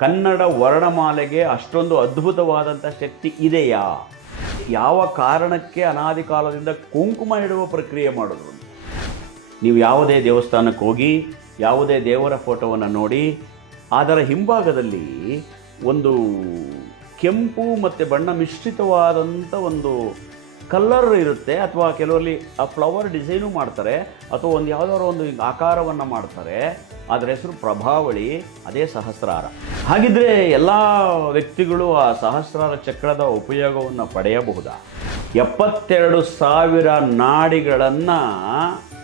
ಕನ್ನಡ ವರ್ಣಮಾಲೆಗೆ ಅಷ್ಟೊಂದು ಅದ್ಭುತವಾದಂಥ ಶಕ್ತಿ ಇದೆಯಾ? ಯಾವ ಕಾರಣಕ್ಕೆ ಅನಾದಿ ಕಾಲದಿಂದ ಕುಂಕುಮ ಇಡುವ ಪ್ರಕ್ರಿಯೆ ಮಾಡೋದು ನೀವು ಯಾವುದೇ ದೇವಸ್ಥಾನಕ್ಕೆ ಹೋಗಿ, ಯಾವುದೇ ದೇವರ ಫೋಟೋವನ್ನು ನೋಡಿ, ಅದರ ಹಿಂಭಾಗದಲ್ಲಿ ಒಂದು ಕೆಂಪು ಮತ್ತು ಬಣ್ಣ ಮಿಶ್ರಿತವಾದಂಥ ಒಂದು ಕಲ್ಲರ್ ಇರುತ್ತೆ, ಅಥವಾ ಕೆಲವರಲ್ಲಿ ಆ ಫ್ಲವರ್ ಡಿಸೈನು ಮಾಡ್ತಾರೆ, ಅಥವಾ ಒಂದು ಯಾವುದಾದ್ರು ಒಂದು ಆಕಾರವನ್ನು ಮಾಡ್ತಾರೆ. ಅದರ ಹೆಸರು ಪ್ರಭಾವಳಿ, ಅದೇ ಸಹಸ್ರಾರ. ಹಾಗಿದ್ರೆ ಎಲ್ಲ ವ್ಯಕ್ತಿಗಳು ಆ ಸಹಸ್ರಾರ ಚಕ್ರದ ಉಪಯೋಗವನ್ನು ಪಡೆಯಬಹುದಾ? ಎಪ್ಪತ್ತೆರಡು ಸಾವಿರ ನಾಡಿಗಳನ್ನು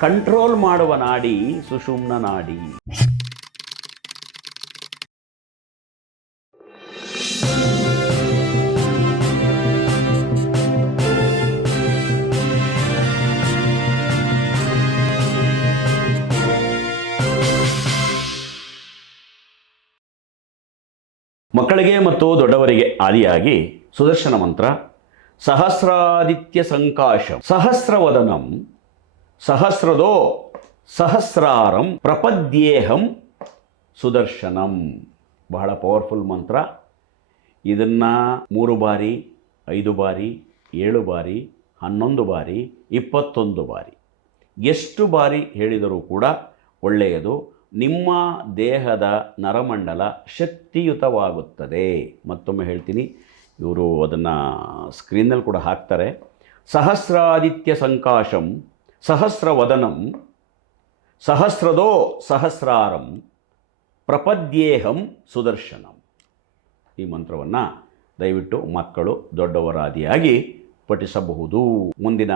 ಕಂಟ್ರೋಲ್ ಮಾಡುವ ನಾಡಿ, ಸುಷುಮ್ನ ನಾಡಿ. ಮತ್ತು ದೊಡ್ಡವರಿಗೆ ಆದಿಯಾಗಿ ಸುದರ್ಶನ ಮಂತ್ರ, ಸಹಸ್ರಾದಿತ್ಯ ಸಂಕಾಶ, ಸಹಸ್ರವದನಂ, ಸಹಸ್ರದೋ ಸಹಸ್ರಾರಂ ಪ್ರಪದ್ಯೇಹಂ ಸುದರ್ಶನಂ. ಬಹಳ ಪವರ್ಫುಲ್ ಮಂತ್ರ. ಇದನ್ನು ಮೂರು ಬಾರಿ, ಐದು ಬಾರಿ, ಏಳು ಬಾರಿ, ಹನ್ನೊಂದು ಬಾರಿ, ಇಪ್ಪತ್ತೊಂದು ಬಾರಿ, ಎಷ್ಟು ಬಾರಿ ಹೇಳಿದರೂ ಕೂಡ ಒಳ್ಳೆಯದು. ನಿಮ್ಮ ದೇಹದ ನರಮಂಡಲ ಶಕ್ತಿಯುತವಾಗುತ್ತದೆ. ಮತ್ತೊಮ್ಮೆ ಹೇಳ್ತೀನಿ, ಇವರು ಅದನ್ನು ಸ್ಕ್ರೀನಲ್ಲಿ ಕೂಡ ಹಾಕ್ತಾರೆ. ಸಹಸ್ರಾದಿತ್ಯ ಸಂಕಾಶಂ, ಸಹಸ್ರವದನಂ, ಸಹಸ್ರದೋ ಸಹಸ್ರಾರಂ, ಪ್ರಪದ್ಯೇಹಂ ಸುದರ್ಶನಂ. ಈ ಮಂತ್ರವನ್ನು ದಯವಿಟ್ಟು ಮಕ್ಕಳು ದೊಡ್ಡವರಾದಿಯಾಗಿ ಪಠಿಸಬಹುದು. ಮುಂದಿನ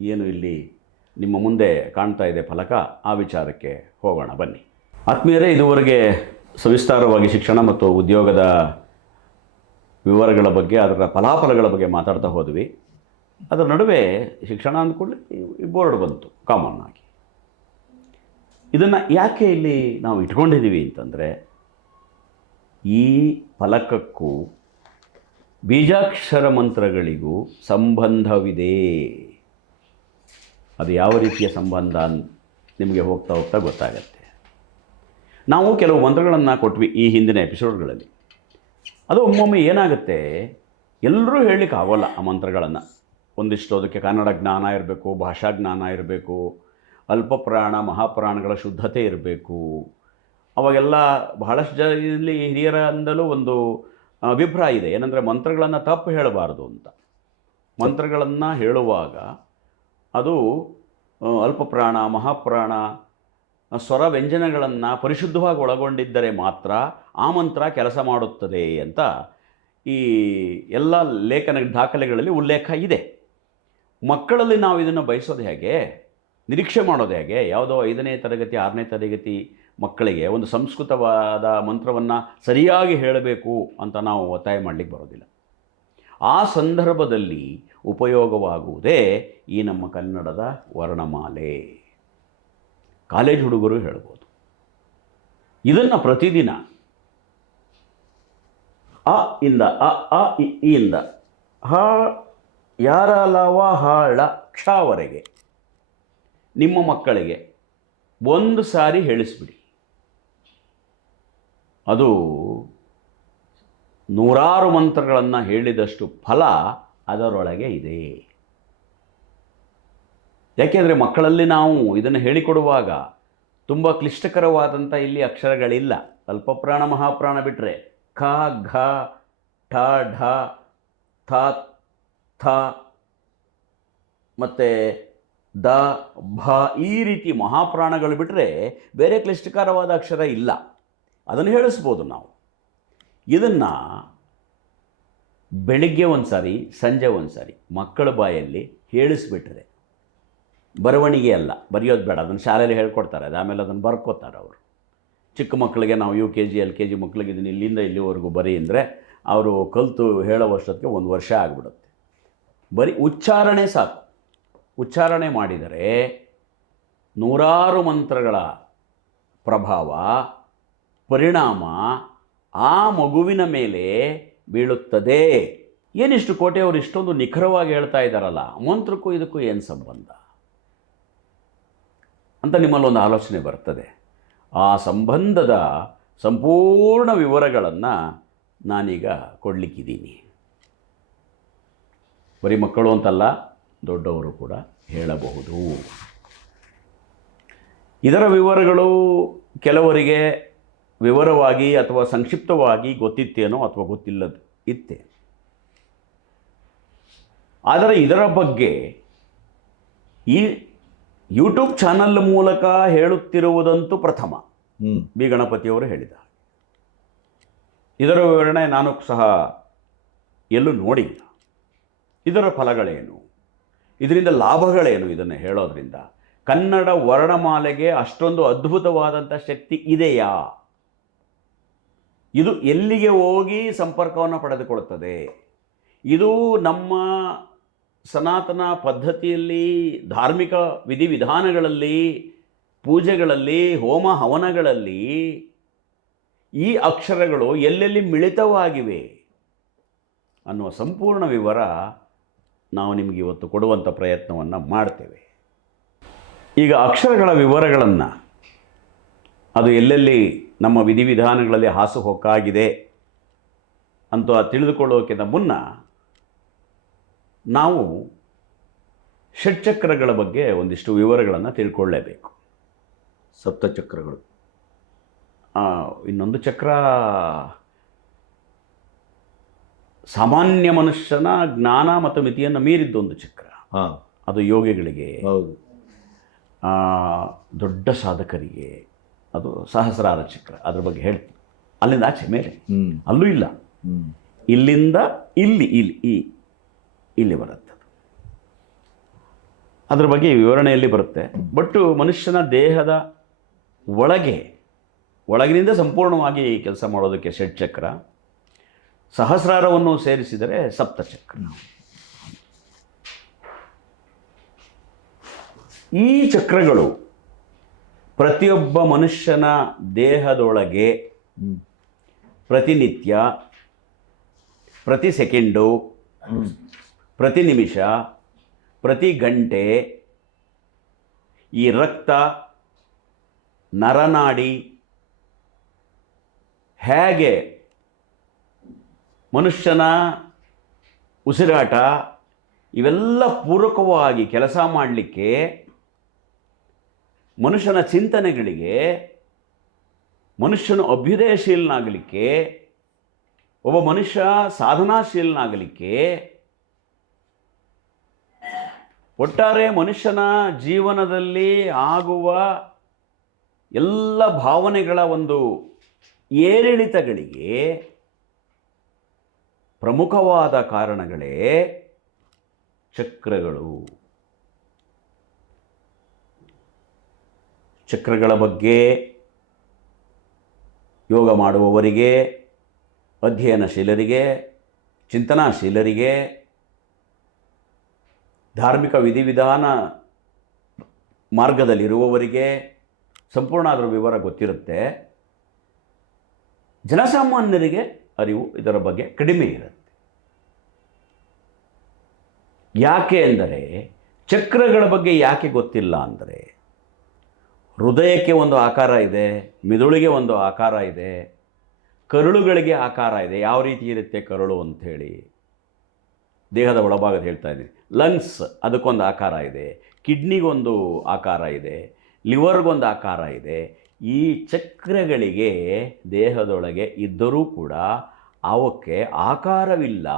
ಏನು ಇಲ್ಲಿ ನಿಮ್ಮ ಮುಂದೆ ಕಾಣ್ತಾ ಇದೆ ಫಲಕ, ಆ ವಿಚಾರಕ್ಕೆ ಹೋಗೋಣ, ಬನ್ನಿ. ಆತ್ಮೀಯರೇ, ಇದುವರೆಗೆ ಸವಿಸ್ತಾರವಾಗಿ ಶಿಕ್ಷಣ ಮತ್ತು ಉದ್ಯೋಗದ ವಿವರಗಳ ಬಗ್ಗೆ, ಅದರ ಫಲಾಫಲಗಳ ಬಗ್ಗೆ ಮಾತಾಡ್ತಾ ಹೋದ್ವಿ. ಅದರ ನಡುವೆ ಶಿಕ್ಷಣ ಅಂದ್ಕೊಳ್ಳಿ ಬೋರ್ಡ್ ಬಂತು, ಕಾಮನ್ ಆಗಿ. ಇದನ್ನು ಯಾಕೆ ಇಲ್ಲಿ ನಾವು ಇಟ್ಕೊಂಡಿದ್ದೀವಿ ಅಂತಂದರೆ, ಈ ಫಲಕಕ್ಕೂ ಬೀಜಾಕ್ಷರ ಮಂತ್ರಗಳಿಗೂ ಸಂಬಂಧವಿದೆ. ಅದು ಯಾವ ರೀತಿಯ ಸಂಬಂಧ ನಿಮಗೆ ಹೋಗ್ತಾ ಹೋಗ್ತಾ ಗೊತ್ತಾಗತ್ತೆ. ನಾವು ಕೆಲವು ಮಂತ್ರಗಳನ್ನು ಕೊಟ್ವಿ ಈ ಹಿಂದಿನ ಎಪಿಸೋಡ್ಗಳಲ್ಲಿ. ಅದು ಒಮ್ಮೊಮ್ಮೆ ಏನಾಗುತ್ತೆ? ಎಲ್ಲರೂ ಹೇಳಲಿಕ್ಕೆ ಆಗೋಲ್ಲ ಆ ಮಂತ್ರಗಳನ್ನು. ಒಂದಿಷ್ಟು ಅದಕ್ಕೆ ಕನ್ನಡ ಜ್ಞಾನ ಇರಬೇಕು, ಭಾಷಾ ಜ್ಞಾನ ಇರಬೇಕು, ಅಲ್ಪ ಪ್ರಾಣ, ಮಹಾಪ್ರಾಣಗಳ ಶುದ್ಧತೆ ಇರಬೇಕು. ಅವಾಗೆಲ್ಲ ಬಹಳಷ್ಟು ಜನ ಇಲ್ಲಿ ಹಿರಿಯರಿಂದಲೂ ಒಂದು ಅಭಿಪ್ರಾಯ ಇದೆ. ಏನಂದರೆ ಮಂತ್ರಗಳನ್ನು ತಪ್ಪು ಹೇಳಬಾರ್ದು ಅಂತ. ಮಂತ್ರಗಳನ್ನು ಹೇಳುವಾಗ ಅದು ಅಲ್ಪಪ್ರಾಣ ಅಲ್ಪ ಪ್ರಾಣ ಮಹಾಪ್ರಾಣ ಸ್ವರ ವ್ಯಂಜನಗಳನ್ನು ಪರಿಶುದ್ಧವಾಗಿ ಒಳಗೊಂಡಿದ್ದರೆ ಮಾತ್ರ ಆ ಮಂತ್ರ ಕೆಲಸ ಮಾಡುತ್ತದೆ ಅಂತ ಈ ಎಲ್ಲ ಲೇಖನ ದಾಖಲೆಗಳಲ್ಲಿ ಉಲ್ಲೇಖ ಇದೆ. ಮಕ್ಕಳಲ್ಲಿ ನಾವು ಇದನ್ನು ಬಯಸೋದು ಹೇಗೆ, ನಿರೀಕ್ಷೆ ಮಾಡೋದು ಹೇಗೆ, ಯಾವುದೋ ಐದನೇ ತರಗತಿ, ಆರನೇ ತರಗತಿ ಮಕ್ಕಳಿಗೆ ಒಂದು ಸಂಸ್ಕೃತವಾದ ಮಂತ್ರವನ್ನು ಸರಿಯಾಗಿ ಹೇಳಬೇಕು ಅಂತ ನಾವು ಒತ್ತಾಯ ಮಾಡಲಿಕ್ಕೆ ಬರೋದಿಲ್ಲ. ಆ ಸಂದರ್ಭದಲ್ಲಿ ಉಪಯೋಗವಾಗುವುದೇ ಈ ನಮ್ಮ ಕನ್ನಡದ ವರ್ಣಮಾಲೆ. ಕಾಲೇಜ್ ಹುಡುಗರು ಹೇಳ್ಬೋದು. ಇದನ್ನು ಪ್ರತಿದಿನ ಅ ಇಂದ ಅ ಅ ಇಂದ ಹ, ಯಾರ ಲವ ಹಾಳ ಕ್ಷವರೆಗೆ ನಿಮ್ಮ ಮಕ್ಕಳಿಗೆ ಒಂದು ಸಾರಿ ಹೇಳಿಸ್ಬಿಡಿ. ಅದು ನೂರಾರು ಮಂತ್ರಗಳನ್ನು ಹೇಳಿದಷ್ಟು ಫಲ ಅದರೊಳಗೆ ಇದೆ. ಯಾಕೆಂದರೆ ಮಕ್ಕಳಲ್ಲಿ ನಾವು ಇದನ್ನು ಹೇಳಿಕೊಡುವಾಗ ತುಂಬ ಕ್ಲಿಷ್ಟಕರವಾದಂಥ ಇಲ್ಲಿ ಅಕ್ಷರಗಳಿಲ್ಲ. ಅಲ್ಪಪ್ರಾಣ, ಮಹಾಪ್ರಾಣ ಬಿಟ್ಟರೆ ಖ ಘ, ಠ, ಢ, ಥ ಥ, ಮತ್ತು ದ, ಭ ಈ ರೀತಿ ಮಹಾಪ್ರಾಣಗಳು ಬಿಟ್ಟರೆ ಬೇರೆ ಕ್ಲಿಷ್ಟಕರವಾದ ಅಕ್ಷರ ಇಲ್ಲ. ಅದನ್ನು ಹೇಳಿಸ್ಬೋದು ನಾವು. ಇದನ್ನು ಬೆಳಿಗ್ಗೆ ಒಂದು ಸಾರಿ ಸಂಜೆ ಒಂದು ಸಾರಿ ಮಕ್ಕಳ ಬಾಯಲ್ಲಿ ಹೇಳಿಸ್ಬಿಟ್ರೆ. ಬರವಣಿಗೆ ಅಲ್ಲ, ಬರೆಯೋದು ಬೇಡ, ಅದನ್ನು ಶಾಲೆಯಲ್ಲಿ ಹೇಳ್ಕೊಡ್ತಾರೆ, ಅದು ಆಮೇಲೆ ಅದನ್ನು ಬರ್ಕೋತಾರೆ ಅವರು. ಚಿಕ್ಕ ಮಕ್ಕಳಿಗೆ ನಾವು U K G L K G ಮಕ್ಕಳಿಗೆ ಇದನ್ನು ಇಲ್ಲಿಂದ ಇಲ್ಲಿವರೆಗೂ ಬರೀ ಅಂದರೆ ಅವರು ಕಲಿತು ಹೇಳೋವಷ್ಟೊತ್ತಿಗೆ ಒಂದು ವರ್ಷ ಆಗಿಬಿಡುತ್ತೆ. ಬರೀ ಉಚ್ಚಾರಣೆ ಸಾಕು. ಉಚ್ಚಾರಣೆ ಮಾಡಿದರೆ ನೂರಾರು ಮಂತ್ರಗಳ ಪ್ರಭಾವ, ಪರಿಣಾಮ ಆ ಮಗುವಿನ ಮೇಲೆ ಬೀಳುತ್ತದೆ. ಏನಿಷ್ಟು ಕೋಟೆಯವರು ಇಷ್ಟೊಂದು ನಿಖರವಾಗಿ ಹೇಳ್ತಾ ಇದ್ದಾರಲ್ಲ ಮಂತ್ರಕ್ಕೂ ಇದಕ್ಕೂ ಏನು ಸಂಬಂಧ? ಅಂತ ನಿಮ್ಮಲ್ಲೊಂದು ಆಲೋಚನೆ ಬರ್ತದೆ. ಆ ಸಂಬಂಧದ ಸಂಪೂರ್ಣ ವಿವರಗಳನ್ನು ನಾನೀಗ ಕೊಡಲಿಕ್ಕಿದ್ದೀನಿ. ಬರೀ ಮಕ್ಕಳು ಅಂತಲ್ಲ, ದೊಡ್ಡವರು ಕೂಡ ಹೇಳಬಹುದು. ಇದರ ವಿವರಗಳು ಕೆಲವರಿಗೆ ವಿವರವಾಗಿ ಅಥವಾ ಸಂಕ್ಷಿಪ್ತವಾಗಿ ಗೊತ್ತಿತ್ತೇನೋ ಅಥವಾ ಗೊತ್ತಿಲ್ಲದ ಇತ್ತೆ. ಆದರೆ ಇದರ ಬಗ್ಗೆ ಈ ಯೂಟ್ಯೂಬ್ ಚಾನಲ್ ಮೂಲಕ ಹೇಳುತ್ತಿರುವುದಂತೂ ಪ್ರಥಮ. ಬಿ. ಗಣಪತಿಯವರು ಹೇಳಿದ ಇದರ ವಿವರಣೆ ನಾನು ಸಹ ಎಲ್ಲೂ ನೋಡಿಲ್ಲ. ಇದರ ಫಲಗಳೇನು? ಇದರಿಂದ ಲಾಭಗಳೇನು ಇದನ್ನು ಹೇಳೋದ್ರಿಂದ? ಕನ್ನಡ ವರ್ಣಮಾಲೆಗೆ ಅಷ್ಟೊಂದು ಅದ್ಭುತವಾದಂಥ ಶಕ್ತಿ ಇದೆಯಾ? ಇದು ಎಲ್ಲಿಗೆ ಹೋಗಿ ಸಂಪರ್ಕವನ್ನು ಪಡೆದುಕೊಳ್ಳುತ್ತದೆ? ಇದು ನಮ್ಮ ಸನಾತನ ಪದ್ಧತಿಯಲ್ಲಿ, ಧಾರ್ಮಿಕ ವಿಧಿವಿಧಾನಗಳಲ್ಲಿ, ಪೂಜೆಗಳಲ್ಲಿ, ಹೋಮ ಹವನಗಳಲ್ಲಿ ಈ ಅಕ್ಷರಗಳು ಎಲ್ಲೆಲ್ಲಿ ಮಿಳಿತವಾಗಿವೆ ಅನ್ನುವ ಸಂಪೂರ್ಣ ವಿವರ ನಾವು ನಿಮಗೆ ಇವತ್ತು ಕೊಡುವಂಥ ಪ್ರಯತ್ನವನ್ನು ಮಾಡ್ತೇವೆ. ಈಗ ಅಕ್ಷರಗಳ ವಿವರಗಳನ್ನು ಅದು ಎಲ್ಲೆಲ್ಲಿ ನಮ್ಮ ವಿಧಿವಿಧಾನಗಳಲ್ಲಿ ಹಾಸುಹೊಕ್ಕಾಗಿದೆ ಅಂತ ತಿಳಿದುಕೊಳ್ಳೋಕ್ಕಿಂತ ಮುನ್ನ ನಾವು ಷಟ್ಚಕ್ರಗಳ ಬಗ್ಗೆ ಒಂದಿಷ್ಟು ವಿವರಗಳನ್ನು ತಿಳ್ಕೊಳ್ಳೇಬೇಕು. ಸಪ್ತಚಕ್ರಗಳು. ಇನ್ನೊಂದು ಚಕ್ರ ಸಾಮಾನ್ಯ ಮನುಷ್ಯನ ಜ್ಞಾನ ಮತ್ತು ಮಿತಿಯನ್ನು ಮೀರಿದ್ದು ಒಂದು ಚಕ್ರ. ಹಾ. ಅದು ಯೋಗಿಗಳಿಗೆ ಹೌದು. ದೊಡ್ಡ ಸಾಧಕರಿಗೆ ಅದು ಸಹಸ್ರಾರ ಚಕ್ರ ಅದ್ರ ಬಗ್ಗೆ ಹೇಳ್ತೀನಿ. ಅಲ್ಲಿಂದ ಆಚೆ ಮೇಲೆ. ಅಲ್ಲೂ ಇಲ್ಲ. ಇಲ್ಲಿಂದ ಇಲ್ಲಿ ಇಲ್ಲಿ ಈ ಇಲ್ಲಿ ಬರುತ್ತೆ ಅದು. ಅದ್ರ ಬಗ್ಗೆ ವಿವರಣೆಯಲ್ಲಿ ಬರುತ್ತೆ. ಬಟ್ಟು ಮನುಷ್ಯನ ದೇಹದ ಒಳಗೆ ಒಳಗಿನಿಂದ ಸಂಪೂರ್ಣವಾಗಿ ಕೆಲಸ ಮಾಡೋದಕ್ಕೆ ಷಟ್ಚಕ್ರ ಸಹಸ್ರಾರವನ್ನು ಸೇರಿಸಿದರೆ ಸಪ್ತಚಕ್ರ ಈ ಚಕ್ರಗಳು ಪ್ರತಿಯೊಬ್ಬ ಮನುಷ್ಯನ ದೇಹದೊಳಗೆ ಪ್ರತಿನಿತ್ಯ, ಪ್ರತಿ ಸೆಕೆಂಡು, ಪ್ರತಿ ನಿಮಿಷ, ಪ್ರತಿ ಗಂಟೆ ಈ ರಕ್ತ ನರನಾಡಿ ಹೇಗೆ ಮನುಷ್ಯನ ಉಸಿರಾಟ ಇವೆಲ್ಲ ಪೂರಕವಾಗಿ ಕೆಲಸ ಮಾಡಲಿಕ್ಕೆ ಮನುಷ್ಯನ ಚಿಂತನೆಗಳಿಗೆ, ಮನುಷ್ಯನು ಅಭ್ಯುದಯಶೀಲನಾಗಲಿಕ್ಕೆ, ಒಬ್ಬ ಮನುಷ್ಯ ಸಾಧನಾಶೀಲನಾಗಲಿಕ್ಕೆ, ಒಟ್ಟಾರೆ ಮನುಷ್ಯನ ಜೀವನದಲ್ಲಿ ಆಗುವ ಎಲ್ಲ ಭಾವನೆಗಳ ಒಂದು ಏರಿಳಿತಗಳಿಗೆ ಪ್ರಮುಖವಾದ ಕಾರಣಗಳೇ ಚಕ್ರಗಳು. ಚಕ್ರಗಳ ಬಗ್ಗೆ ಯೋಗ ಮಾಡುವವರಿಗೆ, ಅಧ್ಯಯನಶೀಲರಿಗೆ, ಚಿಂತನಾಶೀಲರಿಗೆ, ಧಾರ್ಮಿಕ ವಿಧಿವಿಧಾನ ಮಾರ್ಗದಲ್ಲಿರುವವರಿಗೆ ಸಂಪೂರ್ಣ ಅದರ ವಿವರ ಗೊತ್ತಿರುತ್ತೆ. ಜನಸಾಮಾನ್ಯರಿಗೆ ಅರಿವು ಇದರ ಬಗ್ಗೆ ಕಡಿಮೆ ಇರುತ್ತೆ. ಯಾಕೆ ಅಂದರೆ, ಚಕ್ರಗಳ ಬಗ್ಗೆ ಯಾಕೆ ಗೊತ್ತಿಲ್ಲ ಅಂದರೆ ಹೃದಯಕ್ಕೆ ಒಂದು ಆಕಾರ ಇದೆ, ಮಿದುಳಿಗೆ ಒಂದು ಆಕಾರ ಇದೆ, ಕರುಳುಗಳಿಗೆ ಆಕಾರ ಇದೆ. ಯಾವ ರೀತಿ ಇರುತ್ತೆ ಕರುಳು ಅಂಥೇಳಿ? ದೇಹದ ಒಳಭಾಗದ ಹೇಳ್ತಾ ಇದ್ದೀನಿ. ಲಂಗ್ಸ್ ಅದಕ್ಕೊಂದು ಆಕಾರ ಇದೆ, ಕಿಡ್ನಿಗೊಂದು ಆಕಾರ ಇದೆ, ಲಿವರ್ಗೊಂದು ಆಕಾರ ಇದೆ. ಈ ಚಕ್ರಗಳಿಗೆ ದೇಹದೊಳಗೆ ಇದ್ದರೂ ಕೂಡ ಅವಕ್ಕೆ ಆಕಾರವಿಲ್ಲ.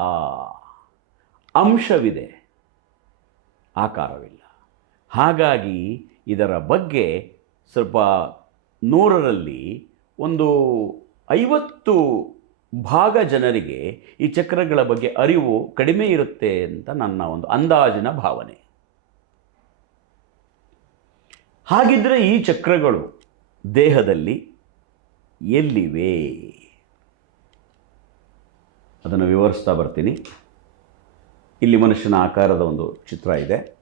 ಅಂಶವಿದೆ, ಆಕಾರವಿಲ್ಲ. ಹಾಗಾಗಿ ಇದರ ಬಗ್ಗೆ ಸ್ವಲ್ಪ ನೂರರಲ್ಲಿ ಒಂದು ಐವತ್ತು ಭಾಗ ಜನರಿಗೆ ಈ ಚಕ್ರಗಳ ಬಗ್ಗೆ ಅರಿವು ಕಡಿಮೆ ಇರುತ್ತೆ ಅಂತ ನನ್ನ ಒಂದು ಅಂದಾಜಿನ ಭಾವನೆ. ಹಾಗಿದ್ರೆ ಈ ಚಕ್ರಗಳು ದೇಹದಲ್ಲಿ ಎಲ್ಲಿವೆ? ಅದನ್ನು ವಿವರಿಸ್ತಾ ಬರ್ತೀನಿ. ಇಲ್ಲಿ ಮನುಷ್ಯನ ಆಕಾರದ ಒಂದು ಚಿತ್ರ ಇದೆ.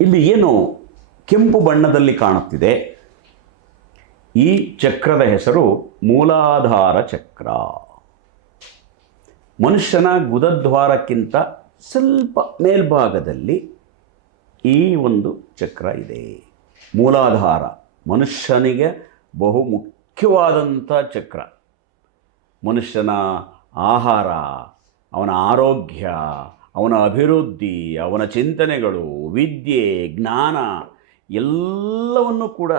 ಇಲ್ಲಿ ಏನು ಕೆಂಪು ಬಣ್ಣದಲ್ಲಿ ಕಾಣುತ್ತಿದೆ. ಈ ಚಕ್ರದ ಹೆಸರು ಮೂಲಾಧಾರ ಚಕ್ರ. ಮನುಷ್ಯನ ಗುದದ್ವಾರಕ್ಕಿಂತ ಸ್ವಲ್ಪ ಮೇಲ್ಭಾಗದಲ್ಲಿ ಈ ಒಂದು ಚಕ್ರ ಇದೆ. ಮೂಲಾಧಾರ ಮನುಷ್ಯನಿಗೆ ಬಹು ಮುಖ್ಯವಾದಂಥ ಚಕ್ರ. ಮನುಷ್ಯನ ಆಹಾರ, ಅವನ ಆರೋಗ್ಯ ಅವನ ಅಭಿವೃದ್ಧಿ, ಅವನ ಚಿಂತನೆಗಳು, ವಿದ್ಯೆ, ಜ್ಞಾನ ಎಲ್ಲವನ್ನು ಕೂಡ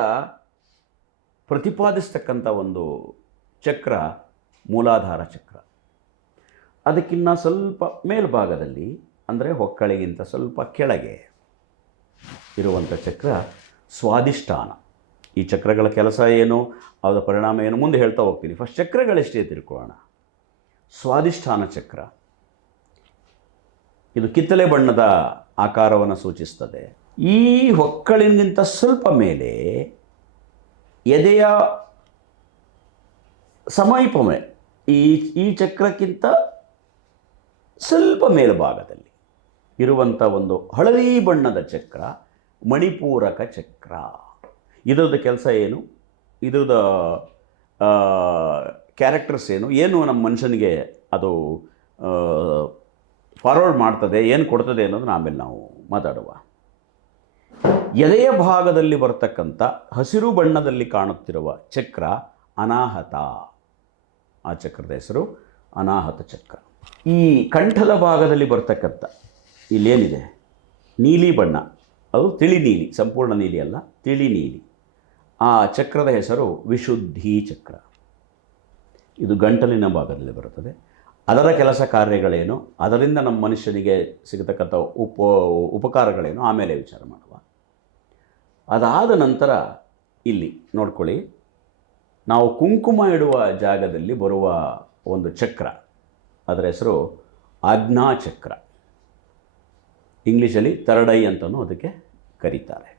ಪ್ರತಿಪಾದಿಸ್ತಕ್ಕಂಥ ಒಂದು ಚಕ್ರ, ಮೂಲಾಧಾರ ಚಕ್ರ. ಅದಕ್ಕಿನ್ನ ಸ್ವಲ್ಪ ಮೇಲ್ಭಾಗದಲ್ಲಿ, ಅಂದರೆ ಹೊಕ್ಕಳಿಗಿಂತ ಸ್ವಲ್ಪ ಕೆಳಗೆ ಇರುವಂಥ ಚಕ್ರ ಸ್ವಾದಿಷ್ಠಾನ ಈ ಚಕ್ರಗಳ ಕೆಲಸ ಏನು, ಅದರ ಪರಿಣಾಮ ಏನು, ಮುಂದೆ ಹೇಳ್ತಾ ಹೋಗ್ತೀನಿ. ಫಸ್ಟ್ ಚಕ್ರಗಳೆಷ್ಟೇ ತಿಳ್ಕೊಳ್ಳೋಣ. ಸ್ವಾದಿಷ್ಠಾನ ಚಕ್ರ. ಇದು ಕಿತ್ತಳೆ ಬಣ್ಣದ ಆಕಾರವನ್ನು ಸೂಚಿಸ್ತದೆ. ಈ ಹೊಕ್ಕಳಿಗಿಂತ ಸ್ವಲ್ಪ ಮೇಲೆ ಎದೆಯ ಸಮೀಪವೇ ಈ ಈ ಚಕ್ರಕ್ಕಿಂತ ಸ್ವಲ್ಪ ಮೇಲ್ಭಾಗದಲ್ಲಿ ಇರುವಂಥ ಒಂದು ಹಳದಿ ಬಣ್ಣದ ಚಕ್ರ, ಮಣಿಪೂರಕ ಚಕ್ರ. ಇದರದ ಕೆಲಸ ಏನು? ಇದರದ ಕ್ಯಾರೆಕ್ಟರ್ಸ್ ಏನು? ಏನು ನಮ್ಮ ಮನುಷ್ಯನಿಗೆ ಅದು ಫಾರ್ವರ್ಡ್ ಮಾಡ್ತದೆ, ಏನು ಕೊಡ್ತದೆ ಅನ್ನೋದನ್ನ ಆಮೇಲೆ ನಾವು ಮಾತಾಡುವ. ಎದೆಯ ಭಾಗದಲ್ಲಿ ಬರ್ತಕ್ಕಂಥ ಹಸಿರು ಬಣ್ಣದಲ್ಲಿ ಕಾಣುತ್ತಿರುವ ಚಕ್ರ ಅನಾಹತ. ಆ ಚಕ್ರದ ಹೆಸರು ಅನಾಹತ ಚಕ್ರ. ಈ ಕಂಠದ ಭಾಗದಲ್ಲಿ ಬರ್ತಕ್ಕಂಥ ಇಲ್ಲೇನಿದೆ? ನೀಲಿ ಬಣ್ಣ. ಅದು ತಿಳಿ ನೀಲಿ ಸಂಪೂರ್ಣ ನೀಲಿ ಅಲ್ಲ ತಿಳಿ ನೀಲಿ ಆ ಚಕ್ರದ ಹೆಸರು ವಿಶುದ್ಧಿ ಚಕ್ರ. ಇದು ಗಂಟಲಿನ ಭಾಗದಲ್ಲಿ ಬರುತ್ತದೆ. ಅದರ ಕೆಲಸ ಕಾರ್ಯಗಳೇನು? ಅದರಿಂದ ನಮ್ಮ ಮನುಷ್ಯನಿಗೆ ಸಿಗತಕ್ಕಂಥ ಉಪ, ಉಪಕಾರಗಳೇನು? ಆಮೇಲೆ ವಿಚಾರ ಮಾಡುವ. ಅದಾದ ನಂತರ ಇಲ್ಲಿ ನೋಡ್ಕೊಳ್ಳಿ. ನಾವು ಕುಂಕುಮ ಇಡುವ ಜಾಗದಲ್ಲಿ ಬರುವ ಒಂದು ಚಕ್ರ. ಅದರ ಹೆಸರು ಆಜ್ಞಾಚಕ್ರ. ಇಂಗ್ಲೀಷಲ್ಲಿ ತರಡೈ ಅಂತಲೂ ಅದಕ್ಕೆ ಕರೀತಾರೆ.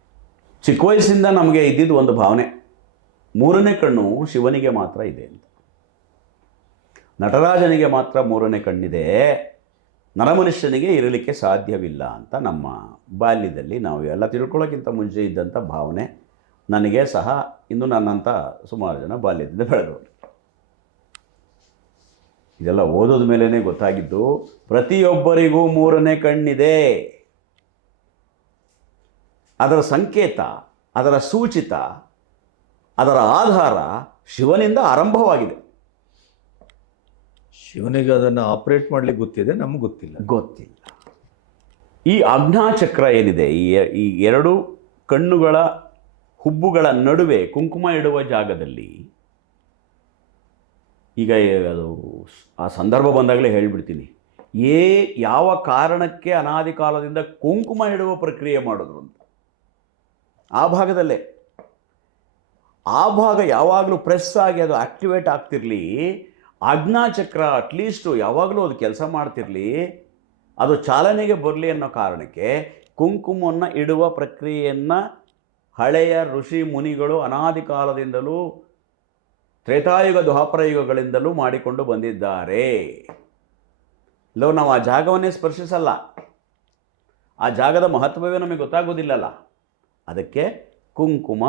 ಚಿಕ್ಕ ವಯಸ್ಸಿಂದ ನಮಗೆ ಇದ್ದಿದ್ದು ಒಂದು ಭಾವನೆ. ಮೂರನೇ ಕಣ್ಣು ಶಿವನಿಗೆ ಮಾತ್ರ ಇದೆ ಅಂತ. ನಟರಾಜನಿಗೆ ಮಾತ್ರ ಮೂರನೇ ಕಣ್ಣಿದೆ. ನರಮನುಷ್ಯನಿಗೆ ಇರಲಿಕ್ಕೆ ಸಾಧ್ಯವಿಲ್ಲ ಅಂತ ನಮ್ಮ ಬಾಲ್ಯದಲ್ಲಿ ನಾವು ಎಲ್ಲ ತಿಳ್ಕೊಳ್ಳೋಕ್ಕಿಂತ ಮುಂಚೆ ಇದ್ದಂಥ ಭಾವನೆ ನನಗೆ ಸಹ ಇನ್ನು ನನ್ನಂಥ ಸುಮಾರು ಜನ ಬಾಲ್ಯದಿಂದ ಬೆಳೆದವರು. ಇದೆಲ್ಲ ಓದೋದ ಮೇಲೇ ಗೊತ್ತಾಗಿದ್ದು ಪ್ರತಿಯೊಬ್ಬರಿಗೂ ಮೂರನೇ ಕಣ್ಣಿದೆ. ಅದರ ಸಂಕೇತ, ಅದರ ಸೂಚಿತ, ಅದರ ಆಧಾರ ಶಿವನಿಂದ ಆರಂಭವಾಗಿದೆ. ಶಿವನಿಗೆ ಅದನ್ನು ಆಪರೇಟ್ ಮಾಡ್ಲಿಕ್ಕೆ ಗೊತ್ತಿದೆ ನಮ್ಗೆ ಗೊತ್ತಿಲ್ಲ. ಗೊತ್ತಿಲ್ಲ. ಈ ಆಜ್ಞಾಚಕ್ರ ಏನಿದೆ ಈ ಈ ಎರಡು ಕಣ್ಣುಗಳ ಹುಬ್ಬುಗಳ ನಡುವೆ ಕುಂಕುಮ ಇಡುವ ಜಾಗದಲ್ಲಿ ಈಗ ಅದು ಆ ಸಂದರ್ಭ ಬಂದಾಗಲೇ ಹೇಳಿಬಿಡ್ತೀನಿ. ಏ ಯಾವ ಕಾರಣಕ್ಕೆ ಅನಾದಿ ಕಾಲದಿಂದ ಕುಂಕುಮ ಇಡುವ ಪ್ರಕ್ರಿಯೆ ಮಾಡಿದ್ರು ಅಂತ. ಆ ಭಾಗದಲ್ಲೇ. ಆ ಭಾಗ ಯಾವಾಗಲೂ ಪ್ರೆಸ್ ಆಗಿ ಅದು ಆಕ್ಟಿವೇಟ್ ಆಗ್ತಿರಲಿ ಆಜ್ಞಾಚಕ್ರ ಅಟ್ಲೀಸ್ಟು ಯಾವಾಗಲೂ ಅದು ಕೆಲಸ ಮಾಡ್ತಿರಲಿ, ಅದು ಚಾಲನೆಗೆ ಬರಲಿ ಅನ್ನೋ ಕಾರಣಕ್ಕೆ ಕುಂಕುಮವನ್ನು ಇಡುವ ಪ್ರಕ್ರಿಯೆಯನ್ನು ಹಳೆಯ ಋಷಿ ಮುನಿಗಳು ಅನಾದಿ ಕಾಲದಿಂದಲೂ ತ್ರೇತಾಯುಗ ದ್ವಾಪರ ಯುಗಗಳಿಂದಲೂ ಮಾಡಿಕೊಂಡು ಬಂದಿದ್ದಾರೆ. ಇಲ್ಲೋ ನಾವು ಆ ಜಾಗವನ್ನೇ ಸ್ಪರ್ಶಿಸಲ್ಲ. ಆ ಜಾಗದ ಮಹತ್ವವೇ ನಮಗೆ ಗೊತ್ತಾಗೋದಿಲ್ಲಲ್ಲ. ಅದಕ್ಕೆ ಕುಂಕುಮ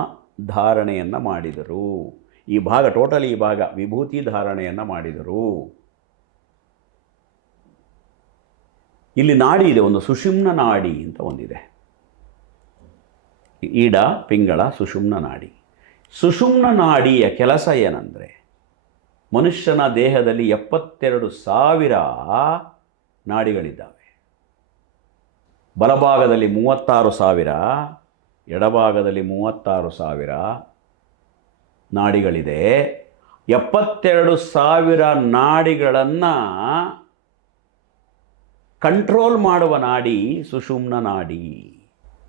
ಧಾರಣೆಯನ್ನು ಮಾಡಿದರು. ಈ ಭಾಗ ಟೋಟಲಿ ಈ ಭಾಗ ವಿಭೂತಿ ಧಾರಣೆಯನ್ನು ಮಾಡಿದರು. ಇಲ್ಲಿ ನಾಡಿ ಇದೆ, ಒಂದು ಸುಷುಮ್ನ ನಾಡಿ ಅಂತ ಒಂದಿದೆ. ಈಡ, ಪಿಂಗಳ, ಸುಷುಮ್ನ ನಾಡಿ. ಸುಷುಮ್ನ ನಾಡಿಯ ಕೆಲಸ ಏನಂದರೆ, ಮನುಷ್ಯನ ದೇಹದಲ್ಲಿ ಎಪ್ಪತ್ತೆರಡು ಸಾವಿರ ನಾಡಿಗಳಿದ್ದಾವೆ. ಬಲಭಾಗದಲ್ಲಿ ಮೂವತ್ತಾರು ಸಾವಿರ, ಎಡಭಾಗದಲ್ಲಿ ಮೂವತ್ತಾರು ಸಾವಿರ ನಾಡಿಗಳಿದೆ. ಎಪ್ಪತ್ತೆರಡು ಸಾವಿರ ನಾಡಿಗಳನ್ನು ಕಂಟ್ರೋಲ್ ಮಾಡುವ ನಾಡಿ ಸುಷುಮ್ನ ನಾಡಿ.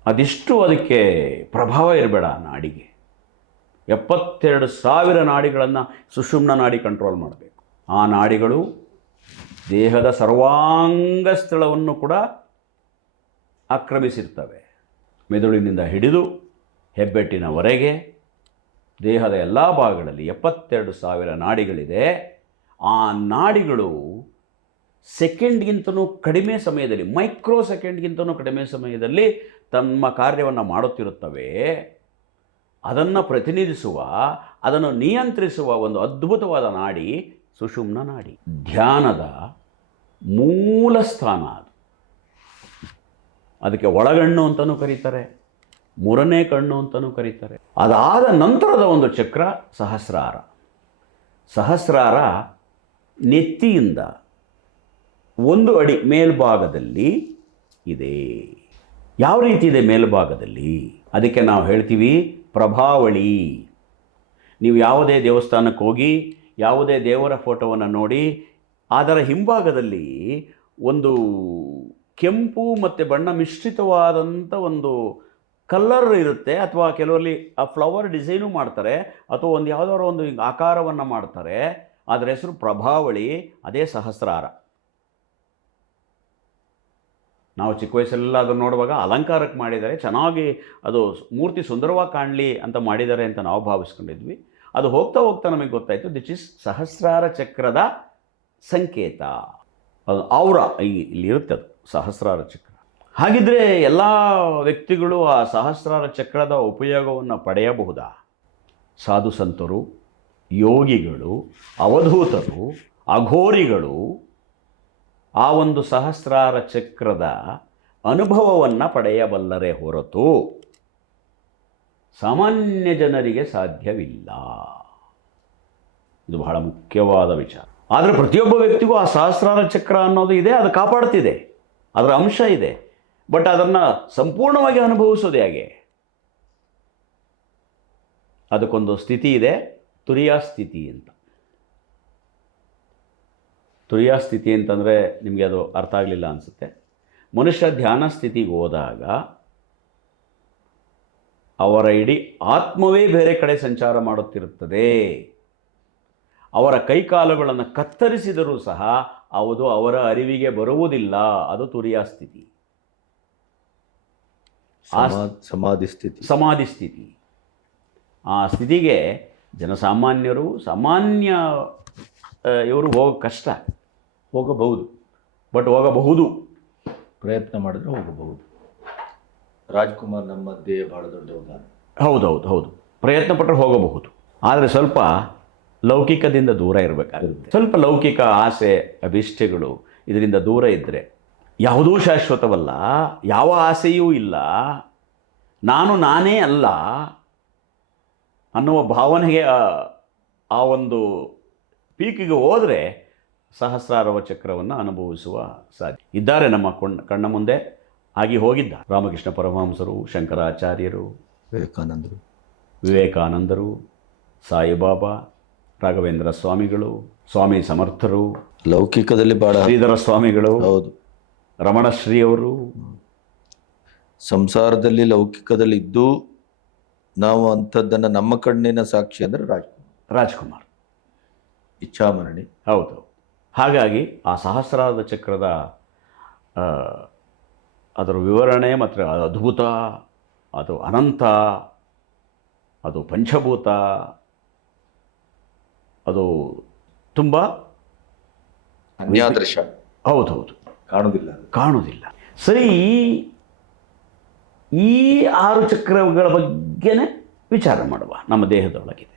ಅದಿಷ್ಟು ಅದಕ್ಕೆ ಪ್ರಭಾವ ಇರಬೇಡ ನಾಡಿಗೆ. ಎಪ್ಪತ್ತೆರಡು ಸಾವಿರ ನಾಡಿಗಳನ್ನು ಸುಷುಮ್ನ ನಾಡಿ ಕಂಟ್ರೋಲ್ ಮಾಡಬೇಕು. ಆ ನಾಡಿಗಳು ದೇಹದ ಸರ್ವಾಂಗ ಸ್ಥಳವನ್ನು ಕೂಡ ಆಕ್ರಮಿಸಿರ್ತವೆ. ಮೆದುಳಿನಿಂದ ಹಿಡಿದು ಹೆಬ್ಬೆಟ್ಟಿನವರೆಗೆ ದೇಹದ ಎಲ್ಲ ಭಾಗಗಳಲ್ಲಿ ಎಪ್ಪತ್ತೆರಡು ಸಾವಿರ ನಾಡಿಗಳಿದೆ. ಆ ನಾಡಿಗಳು ಸೆಕೆಂಡ್ಗಿಂತನೂ ಕಡಿಮೆ ಸಮಯದಲ್ಲಿ, ಮೈಕ್ರೋ ಸೆಕೆಂಡ್ಗಿಂತನೂ ಕಡಿಮೆ ಸಮಯದಲ್ಲಿ ತಮ್ಮ ಕಾರ್ಯವನ್ನು ಮಾಡುತ್ತಿರುತ್ತವೆ. ಅದನ್ನು ಪ್ರತಿನಿಧಿಸುವ, ಅದನ್ನು ನಿಯಂತ್ರಿಸುವ ಒಂದು ಅದ್ಭುತವಾದ ನಾಡಿ ಸುಷುಮ್ನ ನಾಡಿ. ಧ್ಯಾನದ ಮೂಲ ಸ್ಥಾನ ಅದು. ಅದಕ್ಕೆ ಒಳಗಣ್ಣು ಅಂತಲೂ ಕರೀತಾರೆ. ಮೂರನೇ ಕಣ್ಣು ಅಂತಲೂ ಕರೀತಾರೆ. ಅದಾದ ನಂತರದ ಒಂದು ಚಕ್ರ ಸಹಸ್ರಾರ. ಸಹಸ್ರಾರ ನೆತ್ತಿಯಿಂದ ಒಂದು ಅಡಿ ಮೇಲ್ಭಾಗದಲ್ಲಿ ಇದೆ. ಯಾವ ರೀತಿ ಇದೆ ಮೇಲ್ಭಾಗದಲ್ಲಿ? ಅದಕ್ಕೆ ನಾವು ಹೇಳ್ತೀವಿ ಪ್ರಭಾವಳಿ. ನೀವು ಯಾವುದೇ ದೇವಸ್ಥಾನಕ್ಕೆ ಹೋಗಿ ಯಾವುದೇ ದೇವರ ಫೋಟೋವನ್ನು ನೋಡಿ ಅದರ ಹಿಂಭಾಗದಲ್ಲಿ ಒಂದು ಕೆಂಪು ಮತ್ತು ಬಣ್ಣ ಮಿಶ್ರಿತವಾದಂಥ ಒಂದು ಕಲ್ಲರ್ ಇರುತ್ತೆ ಅಥವಾ ಕೆಲವರಲ್ಲಿ ಆ ಫ್ಲವರ್ ಡಿಸೈನು ಮಾಡ್ತಾರೆ ಅಥವಾ ಒಂದು ಯಾವುದಾದ್ರು ಒಂದು ಆಕಾರವನ್ನು ಮಾಡ್ತಾರೆ, ಅದರ ಹೆಸರು ಪ್ರಭಾವಳಿ, ಅದೇ ಸಹಸ್ರಾರ. ನಾವು ಚಿಕ್ಕ ವಯಸ್ಸಲ್ಲೆಲ್ಲ ಅದನ್ನು ನೋಡುವಾಗ ಅಲಂಕಾರಕ್ಕೆ ಮಾಡಿದ್ದಾರೆ, ಚೆನ್ನಾಗಿ ಅದು ಮೂರ್ತಿ ಸುಂದರವಾಗಿ ಕಾಣಲಿ ಅಂತ ಮಾಡಿದ್ದಾರೆ ಅಂತ ನಾವು ಭಾವಿಸ್ಕೊಂಡಿದ್ವಿ. ಅದು ಹೋಗ್ತಾ ಹೋಗ್ತಾ ನಮಗೆ ಗೊತ್ತಾಯಿತು, ದಿಸ್ ಇಸ್ ಸಹಸ್ರಾರ ಚಕ್ರದ ಸಂಕೇತ. ಅದು ಇಲ್ಲಿ ಇರುತ್ತೆ ಅದು ಸಹಸ್ರಾರ ಚಕ್ರ. ಹಾಗಿದ್ರೆ ಎಲ್ಲ ವ್ಯಕ್ತಿಗಳು ಆ ಸಹಸ್ರಾರ ಚಕ್ರದ ಉಪಯೋಗವನ್ನು ಪಡೆಯಬಹುದಾ? ಸಾಧು ಸಂತರು, ಯೋಗಿಗಳು, ಅವಧೂತರು, ಅಘೋರಿಗಳು ಆ ಒಂದು ಸಹಸ್ರಾರ ಚಕ್ರದ ಅನುಭವವನ್ನು ಪಡೆಯಬಲ್ಲರೆ ಹೊರತು ಸಾಮಾನ್ಯ ಜನರಿಗೆ ಸಾಧ್ಯವಿಲ್ಲ. ಇದು ಬಹಳ ಮುಖ್ಯವಾದ ವಿಚಾರ. ಆದರೆ ಪ್ರತಿಯೊಬ್ಬ ವ್ಯಕ್ತಿಗೂ ಆ ಸಹಸ್ರಾರ ಚಕ್ರ ಅನ್ನೋದು ಇದೆ, ಅದು ಕಾಪಾಡ್ತಿದೆ. ಅದರ ಅಂಶ ಇದೆ. ಬಟ್ ಅದನ್ನು ಸಂಪೂರ್ಣವಾಗಿ ಅನುಭವಿಸೋದು ಹೇಗೆ? ಅದಕ್ಕೊಂದು ಸ್ಥಿತಿ ಇದೆ, ತುರಿಯಾ ಸ್ಥಿತಿ ಅಂತ. ತುರಿಯಾ ಸ್ಥಿತಿ ಅಂತಂದರೆ ನಿಮಗೆ ಅದು ಅರ್ಥ ಆಗಲಿಲ್ಲ ಅನಿಸುತ್ತೆ. ಮನುಷ್ಯ ಧ್ಯಾನ ಸ್ಥಿತಿಗೆ ಹೋದಾಗ ಅವರ ಇಡೀ ಆತ್ಮವೇ ಬೇರೆ ಕಡೆ ಸಂಚಾರ ಮಾಡುತ್ತಿರುತ್ತದೆ. ಅವರ ಕೈಕಾಲುಗಳನ್ನು ಕತ್ತರಿಸಿದರೂ ಸಹ ಅದು ಅವರ ಅರಿವಿಗೆ ಬರುವುದಿಲ್ಲ, ಅದು ತುರಿಯಾ ಸ್ಥಿತಿ. ಆ ಸಮಾಧಿ ಸ್ಥಿತಿ ಸಮಾಧಿ ಸ್ಥಿತಿ ಆ ಸ್ಥಿತಿಗೆ ಜನಸಾಮಾನ್ಯರು ಸಾಮಾನ್ಯ ಇವರು ಹೋಗೋ ಕಷ್ಟ ಹೋಗಬಹುದು ಬಟ್ ಹೋಗಬಹುದು. ಪ್ರಯತ್ನ ಮಾಡಿದ್ರೆ ಹೋಗಬಹುದು. ರಾಜ್ಕುಮಾರ್ ನಮ್ಮ ದೇಹ ಭಾಳ ದೊಡ್ಡ ಉದಾಹರಣೆ. ಹೌದು ಹೌದು. ಪ್ರಯತ್ನ ಪಟ್ಟರೆ ಹೋಗಬಹುದು. ಆದರೆ ಸ್ವಲ್ಪ ಲೌಕಿಕದಿಂದ ದೂರ ಇರಬೇಕಾಗುತ್ತೆ. ಸ್ವಲ್ಪ ಲೌಕಿಕ ಆಸೆ ಅಭಿಷ್ಠೆಗಳು ಇದರಿಂದ ದೂರ ಇದ್ದರೆ ಯಾವುದೂ ಶಾಶ್ವತವಲ್ಲ ಯಾವ ಆಸೆಯೂ ಇಲ್ಲ ನಾನು ನಾನೇ ಅಲ್ಲ ಅನ್ನುವ ಭಾವನೆಗೆ ಆ- ಒಂದು ಪೀಕಿಗೆ ಹೋದರೆ ಸಹಸ್ರಾರವ ಚಕ್ರವನ್ನು ಅನುಭವಿಸುವ ಸಾಧ್ಯ. ಇದ್ದಾರೆ ನಮ್ಮ ಕಣ್ಣ ಕಣ್ಣ ಮುಂದೆ ಆಗಿ ಹೋಗಿದ್ದ ರಾಮಕೃಷ್ಣ ಪರಮಹಂಸರು ಶಂಕರಾಚಾರ್ಯರು ವಿವೇಕಾನಂದರು. ವಿವೇಕಾನಂದರು ಸಾಯಿಬಾಬಾ ರಾಘವೇಂದ್ರ ಸ್ವಾಮಿಗಳು ಸ್ವಾಮಿ ಸಮರ್ಥರು ಲೌಕಿಕದಲ್ಲಿ ಬಹಳ ಶ್ರೀಧರ ಸ್ವಾಮಿಗಳು ಹೌದು. ರಮಣಶ್ರೀ ಅವರು ಸಂಸಾರದಲ್ಲಿ ಲೌಕಿಕದಲ್ಲಿ ಇದ್ದು ನಾವು ಅಂಥದ್ದನ್ನು ನಮ್ಮ ಕಣ್ಣಿನ ಸಾಕ್ಷಿ ಅಂದರೆ ರಾಜ್ಕುಮಾರ್ ರಾಜ್ಕುಮಾರ್. ಇಚ್ಛಾಮರಣಿ. ಹೌದು. ಹಾಗಾಗಿ ಆ ಸಹಸ್ರಾರದ ಚಕ್ರದ ಅದರ ವಿವರಣೆ ಮತ್ತು ಅದು ಅದ್ಭುತ ಅದು ಅನಂತ ಅದು ಪಂಚಭೂತ ಅದು ತುಂಬ ಹೌದು ಹೌದೌದು ಕಾಣುವುದಿಲ್ಲ ಕಾಣುವುದಿಲ್ಲ ಸರಿ ಈ ಆರು ಚಕ್ರಗಳ ಬಗ್ಗೆನೇ ವಿಚಾರ ಮಾಡುವ ನಮ್ಮ ದೇಹದೊಳಗಿದೆ.